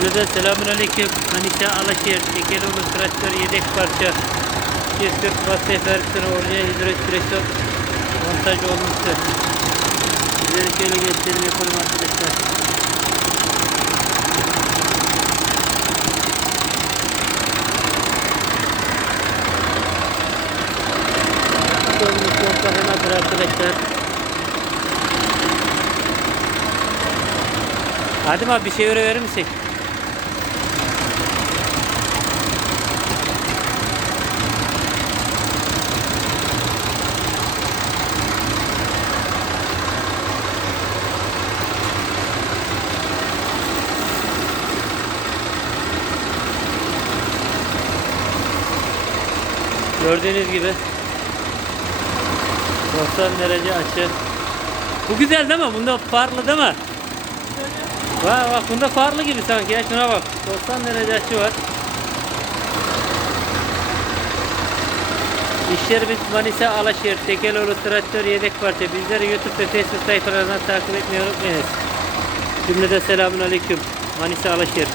Cümleden selamun aleyküm. Manisa Alaşehir, Tekelioğlu traktör yedek parça. 240 watt seferisine orijinal hidroespresso montaj olmuştur. Sizlere şöyle gösterim yapalım arkadaşlar. Olmuş montaj hazır arkadaşlar. Hadi abi bir şey öyle verir misin? Gördüğünüz gibi 90 derece açı. Bu güzel değil mi? Bunda farklı değil mi? Bak bak bunda farklı gibi sanki ya şuna bak. 90 derece açı var. İşlerimiz Manisa Alaşehir Tekeloğlu Traktör yedek parça. Bizleri YouTube ve Facebook sayfalarından takip etmeyi unutmayınız. Cümlede selamun aleyküm. Manisa Alaşehir.